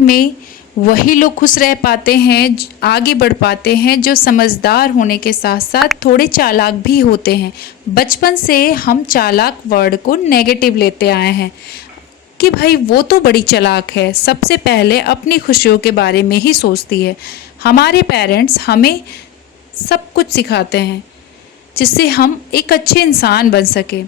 में वही लोग खुश रह पाते हैं, आगे बढ़ पाते हैं, जो समझदार होने के साथ साथ थोड़े चालाक भी होते हैं। बचपन से हम चालाक वर्ड को नेगेटिव लेते आए हैं कि भाई वो तो बड़ी चालाक है, सबसे पहले अपनी खुशियों के बारे में ही सोचती है। हमारे पेरेंट्स हमें सब कुछ सिखाते हैं जिससे हम एक अच्छे इंसान बन सके।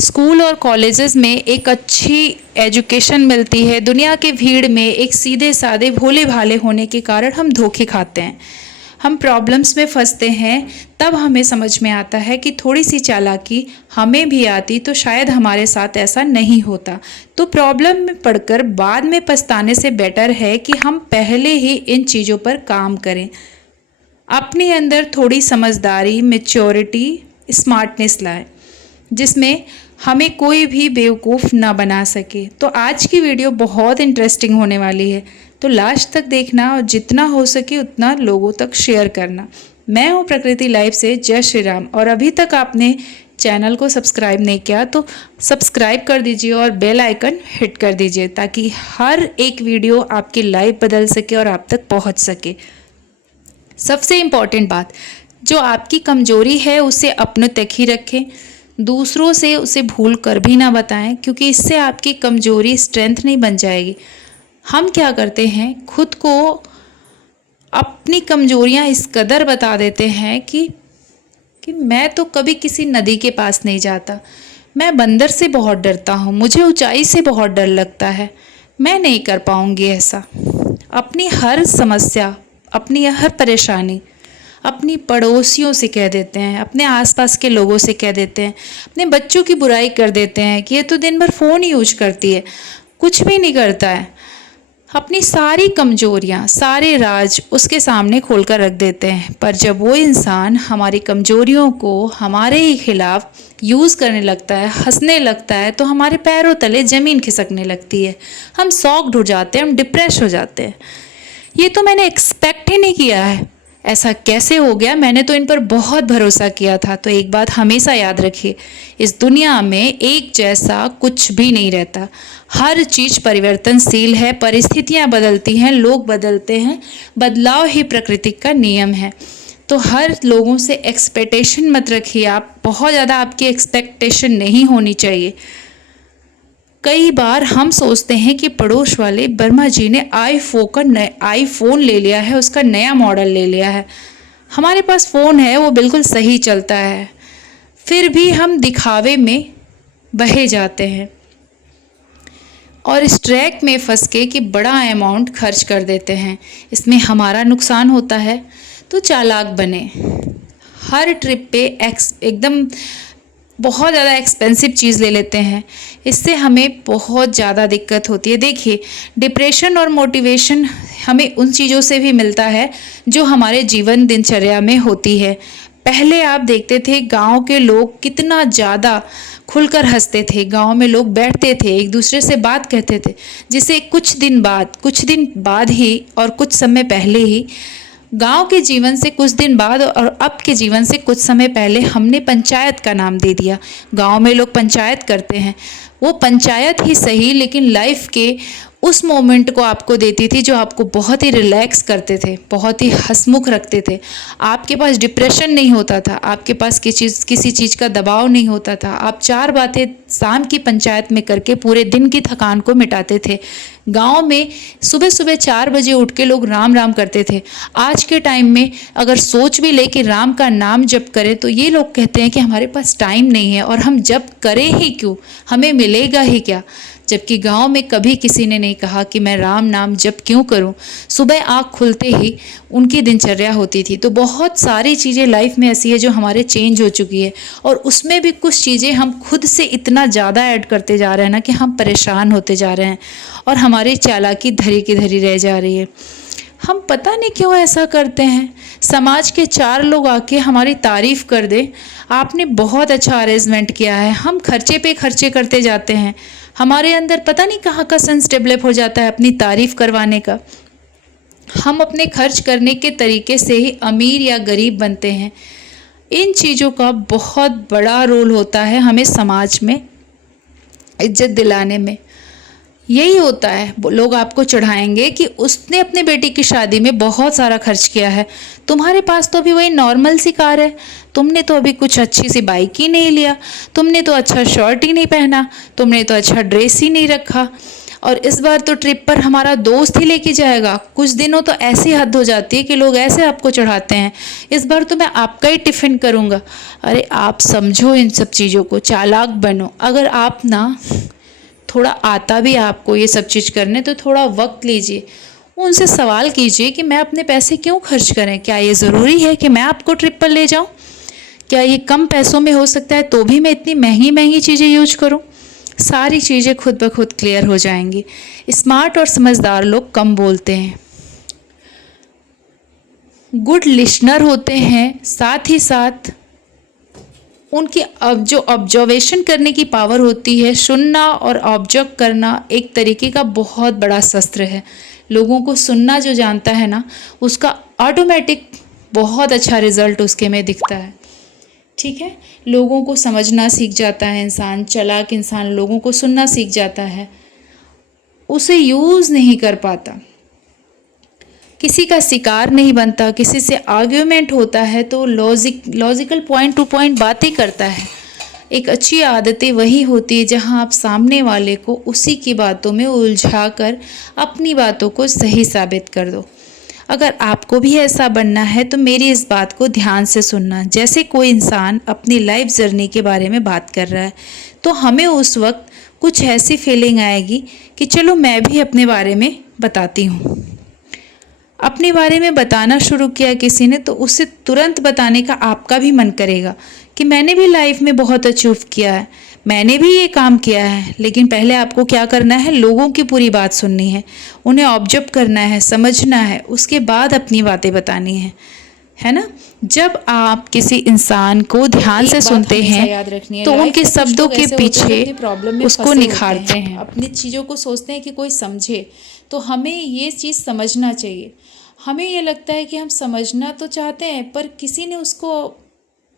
स्कूल और कॉलेजेस में एक अच्छी एजुकेशन मिलती है। दुनिया की भीड़ में एक सीधे साधे भोले भाले होने के कारण हम धोखे खाते हैं, हम प्रॉब्लम्स में फंसते हैं। तब हमें समझ में आता है कि थोड़ी सी चालाकी हमें भी आती तो शायद हमारे साथ ऐसा नहीं होता। तो प्रॉब्लम में पड़कर बाद में पछताने से बेटर है कि हम पहले ही इन चीज़ों पर काम करें, अपने अंदर थोड़ी समझदारी, मैच्योरिटी, स्मार्टनेस लाएं, जिसमें हमें कोई भी बेवकूफ़ ना बना सके। तो आज की वीडियो बहुत इंटरेस्टिंग होने वाली है, तो लास्ट तक देखना और जितना हो सके उतना लोगों तक शेयर करना। मैं हूँ प्रकृति लाइव से जय श्री राम, और अभी तक आपने चैनल को सब्सक्राइब नहीं किया तो सब्सक्राइब कर दीजिए और बेल आइकन हिट कर दीजिए, ताकि हर एक वीडियो आपकी लाइफ बदल सके और आप तक पहुँच सके। सबसे इम्पॉर्टेंट बात, जो आपकी कमजोरी है उसे अपने तक ही रखें, दूसरों से उसे भूल कर भी ना बताएं, क्योंकि इससे आपकी कमजोरी स्ट्रेंथ नहीं बन जाएगी। हम क्या करते हैं, खुद को अपनी कमजोरियां इस कदर बता देते हैं कि मैं तो कभी किसी नदी के पास नहीं जाता, मैं बंदर से बहुत डरता हूँ, मुझे ऊंचाई से बहुत डर लगता है, मैं नहीं कर पाऊँगी ऐसा। अपनी हर समस्या, अपनी हर परेशानी अपनी पड़ोसियों से कह देते हैं, अपने आसपास के लोगों से कह देते हैं, अपने बच्चों की बुराई कर देते हैं कि ये तो दिन भर फ़ोन ही यूज करती है, कुछ भी नहीं करता है। अपनी सारी कमजोरियां, सारे राज उसके सामने खोलकर रख देते हैं। पर जब वो इंसान हमारी कमजोरियों को हमारे ही खिलाफ यूज़ करने लगता है, हंसने लगता है, तो हमारे पैरों तले ज़मीन खिसकने लगती है, हम शॉक्ड हो जाते हैं, हम डिप्रेस हो जाते हैं। ये तो मैंने एक्सपेक्ट ही नहीं किया है, ऐसा कैसे हो गया, मैंने तो इन पर बहुत भरोसा किया था। तो एक बात हमेशा याद रखिए, इस दुनिया में एक जैसा कुछ भी नहीं रहता, हर चीज़ परिवर्तनशील है, परिस्थितियां बदलती हैं, लोग बदलते हैं, बदलाव ही प्रकृति का नियम है। तो हर लोगों से एक्सपेक्टेशन मत रखिए, आप बहुत ज़्यादा आपकी एक्सपेक्टेशन नहीं होनी चाहिए। कई बार हम सोचते हैं कि पड़ोस वाले वर्मा जी ने आईफोन ले लिया है, उसका नया मॉडल ले लिया है, हमारे पास फ़ोन है वो बिल्कुल सही चलता है, फिर भी हम दिखावे में बहे जाते हैं और इस ट्रैक में फंस के कि बड़ा अमाउंट खर्च कर देते हैं, इसमें हमारा नुकसान होता है। तो चालाक बने, हर ट्रिप पे एकदम बहुत ज़्यादा एक्सपेंसिव चीज़ ले लेते हैं, इससे हमें बहुत ज़्यादा दिक्कत होती है। देखिए, डिप्रेशन और मोटिवेशन हमें उन चीज़ों से भी मिलता है जो हमारे जीवन दिनचर्या में होती है। पहले आप देखते थे गांव के लोग कितना ज़्यादा खुलकर हंसते थे, गांव में लोग बैठते थे, एक दूसरे से बात कहते थे, जिसे कुछ दिन बाद ही और कुछ समय पहले ही गांव के जीवन से कुछ दिन बाद और अब के जीवन से कुछ समय पहले हमने पंचायत का नाम दे दिया। गांव में लोग पंचायत करते हैं, वो पंचायत ही सही, लेकिन लाइफ के उस मोमेंट को आपको देती थी जो आपको बहुत ही रिलैक्स करते थे, बहुत ही हंसमुख रखते थे। आपके पास डिप्रेशन नहीं होता था, आपके पास किसी चीज़ का दबाव नहीं होता था, आप 4 बातें शाम की पंचायत में करके पूरे दिन की थकान को मिटाते थे। गांव में सुबह सुबह 4 बजे उठ के लोग राम राम करते थे। आज के टाइम में अगर सोच भी ले कि राम का नाम जप करें तो ये लोग कहते हैं कि हमारे पास टाइम नहीं है, और हम जप करें ही क्यों, हमें मिलेगा ही क्या। जबकि गांव में कभी किसी ने नहीं कहा कि मैं राम नाम जप क्यों करूं। सुबह आँख खुलते ही उनकी दिनचर्या होती थी। तो बहुत सारी चीज़ें लाइफ में ऐसी है जो हमारे चेंज हो चुकी है, और उसमें भी कुछ चीज़ें हम खुद से इतना ज़्यादा ऐड करते जा रहे हैं ना कि हम परेशान होते जा रहे हैं और हमारी चालाकी धरी की धरी रह जा रही है। हम पता नहीं क्यों ऐसा करते हैं। समाज के 4 लोग आके हमारी तारीफ़ कर दे, आपने बहुत अच्छा अरेंजमेंट किया है, हम खर्चे पे खर्चे करते जाते हैं, हमारे अंदर पता नहीं कहाँ का सेंस डेवलप हो जाता है अपनी तारीफ़ करवाने का। हम अपने खर्च करने के तरीके से ही अमीर या गरीब बनते हैं। इन चीज़ों का बहुत बड़ा रोल होता है हमें समाज में इज्जत दिलाने में। यही होता है, लोग आपको चढ़ाएंगे कि उसने अपने बेटी की शादी में बहुत सारा खर्च किया है, तुम्हारे पास तो अभी वही नॉर्मल सी कार है, तुमने तो अभी कुछ अच्छी सी बाइक ही नहीं लिया, तुमने तो अच्छा शर्ट ही नहीं पहना, तुमने तो अच्छा ड्रेस ही नहीं रखा, और इस बार तो ट्रिप पर हमारा दोस्त ही लेके जाएगा। कुछ दिनों तो ऐसी हद हो जाती है कि लोग ऐसे आपको चढ़ाते हैं, इस बार तो मैं आपका ही टिफ़िन करूँगा। अरे आप समझो इन सब चीज़ों को, चालाक बनो। अगर आप ना थोड़ा आता भी आपको ये सब चीज़ करने, तो थोड़ा वक्त लीजिए, उनसे सवाल कीजिए कि मैं अपने पैसे क्यों खर्च करें, क्या ये ज़रूरी है कि मैं आपको ट्रिप पर ले जाऊं? क्या ये कम पैसों में हो सकता है तो भी मैं इतनी महंगी महंगी चीज़ें यूज करूं? सारी चीज़ें खुद ब खुद क्लियर हो जाएंगी। स्मार्ट और समझदार लोग कम बोलते हैं, गुड लिसनर होते हैं, साथ ही साथ उनकी अब जो ऑब्जर्वेशन करने की पावर होती है, सुनना और ऑब्जर्व करना एक तरीके का बहुत बड़ा शस्त्र है। लोगों को सुनना जो जानता है ना, उसका ऑटोमेटिक बहुत अच्छा रिजल्ट उसके में दिखता है। ठीक है, लोगों को समझना सीख जाता है इंसान, चालाक इंसान लोगों को सुनना सीख जाता है, उसे यूज़ नहीं कर पाता, किसी का शिकार नहीं बनता। किसी से आर्ग्यूमेंट होता है तो लॉजिकल पॉइंट टू पॉइंट बातें करता है। एक अच्छी आदतें वही होती है जहां आप सामने वाले को उसी की बातों में उलझा कर अपनी बातों को सही साबित कर दो। अगर आपको भी ऐसा बनना है तो मेरी इस बात को ध्यान से सुनना। जैसे कोई इंसान अपनी लाइफ जर्नी के बारे में बात कर रहा है, तो हमें उस वक्त कुछ ऐसी फीलिंग आएगी कि चलो मैं भी अपने बारे में बताती हूँ। अपने बारे में बताना शुरू किया किसी ने, तो उसे तुरंत बताने का आपका भी मन करेगा कि मैंने भी लाइफ में बहुत अचीव किया है, मैंने भी ये काम किया है। लेकिन पहले आपको क्या करना है, लोगों की पूरी बात सुननी है, उन्हें ऑब्जर्व करना है, समझना है, उसके बाद अपनी बातें बतानी है ना। जब आप किसी इंसान को ध्यान से सुनते हैं तो उनके शब्दों के पीछे उसको निखारते हैं, अपनी चीज़ों को सोचते हैं कि कोई समझे। तो हमें ये चीज़ समझना चाहिए। हमें ये लगता है कि हम समझना तो चाहते हैं, पर किसी ने उसको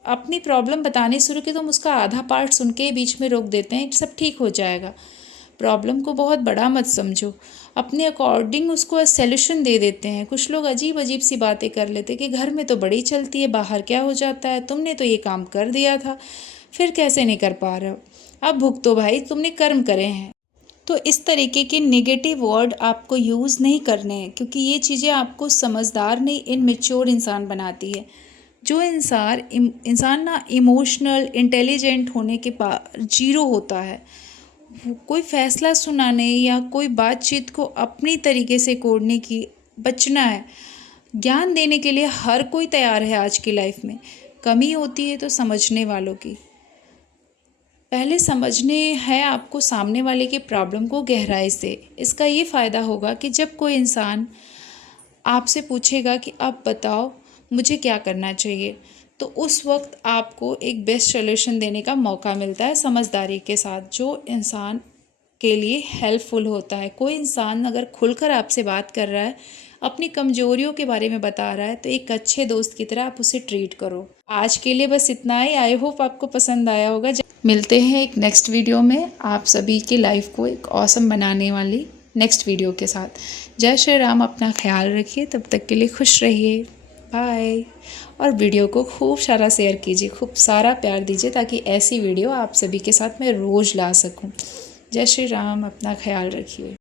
अपनी प्रॉब्लम बतानी शुरू की तो हम उसका आधा पार्ट सुन के बीच में रोक देते हैं, सब ठीक हो जाएगा। प्रॉब्लम को बहुत बड़ा मत समझो, अपने अकॉर्डिंग उसको सॉल्यूशन दे देते हैं। कुछ लोग अजीब अजीब सी बातें कर लेते हैं कि घर में तो बड़ी चलती है, बाहर क्या हो जाता है, तुमने तो ये काम कर दिया था, फिर कैसे नहीं कर पा रहे हो, अब भुगतो भाई, तुमने कर्म करे हैं। तो इस तरीके के नेगेटिव वर्ड आपको यूज़ नहीं करने हैं, क्योंकि ये चीज़ें आपको समझदार नहीं, इनमेच्योर इंसान बनाती है। जो इंसान ना इमोशनल इंटेलिजेंट होने के बाद जीरो होता है, कोई फैसला सुनाने या कोई बातचीत को अपनी तरीके से कोड़ने की बचना है। ज्ञान देने के लिए हर कोई तैयार है आज की लाइफ में, कमी होती है तो समझने वालों की। पहले समझने है आपको सामने वाले के प्रॉब्लम को गहराई से। इसका ये फ़ायदा होगा कि जब कोई इंसान आपसे पूछेगा कि अब बताओ मुझे क्या करना चाहिए, तो उस वक्त आपको एक बेस्ट सॉल्यूशन देने का मौका मिलता है समझदारी के साथ, जो इंसान के लिए हेल्पफुल होता है। कोई इंसान अगर खुलकर आपसे बात कर रहा है, अपनी कमजोरियों के बारे में बता रहा है, तो एक अच्छे दोस्त की तरह आप उसे ट्रीट करो। आज के लिए बस इतना ही। आई होप आपको पसंद आया होगा। मिलते हैं एक नेक्स्ट वीडियो में, आप सभी की लाइफ को एक ऑसम बनाने वाली नेक्स्ट वीडियो के साथ। जय श्री राम। अपना ख्याल रखिए, तब तक के लिए खुश रहिए, बाय। और वीडियो को खूब सारा शेयर कीजिए, खूब सारा प्यार दीजिए, ताकि ऐसी वीडियो आप सभी के साथ मैं रोज़ ला सकूं। जय श्री राम। अपना ख्याल रखिए।